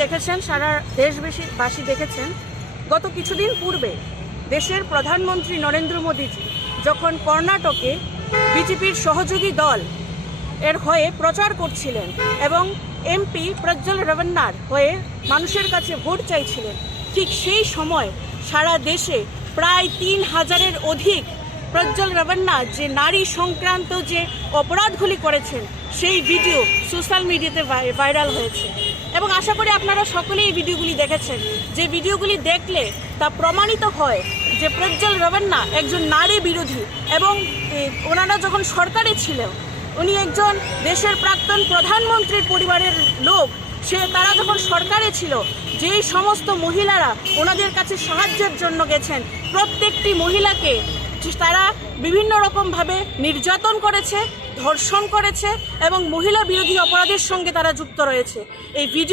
দেখেছেন, সারা দেশবাসী দেখেছেন, গত কিছুদিন পূর্বে দেশের প্রধানমন্ত্রী নরেন্দ্র মোদীজি যখন কর্ণাটকে বিজেপির সহযোগী দল এর হয়ে প্রচার করছিলেন এবং এমপি প্রজ্জ্বল রেভান্নার হয়ে মানুষের কাছে ভোট চাইছিলেন, ঠিক সেই সময় সারা দেশে প্রায় 3000-এর অধিক প্রজ্জ্বল রেভান্না যে নারী সংক্রান্ত যে অপরাধগুলি করেছেন সেই ভিডিও সোশ্যাল মিডিয়াতে ভাইরাল হয়েছে। এবং আশা করি আপনারা সকলেই এই ভিডিওগুলি দেখেছেন, যে ভিডিওগুলি দেখলে তা প্রমাণিত হয় যে প্রজ্জ্বল রেভান্না একজন নারী বিরোধী এবং ওনারা যখন সরকারে ছিলেন, উনি একজন দেশের প্রাক্তন প্রধানমন্ত্রীর পরিবারের লোক, তারা যখন সরকারে ছিল, যেই সমস্ত মহিলারা ওনাদের কাছে সাহায্যের জন্য গেছেন, প্রত্যেকটি মহিলাকে তারা বিভিন্ন রকমভাবে নির্যাতন করেছে, ধর্ষণ করেছে এবং মহিলা বিরোধী অপরাধের সঙ্গে তারা যুক্ত রয়েছে। এই ভিডিও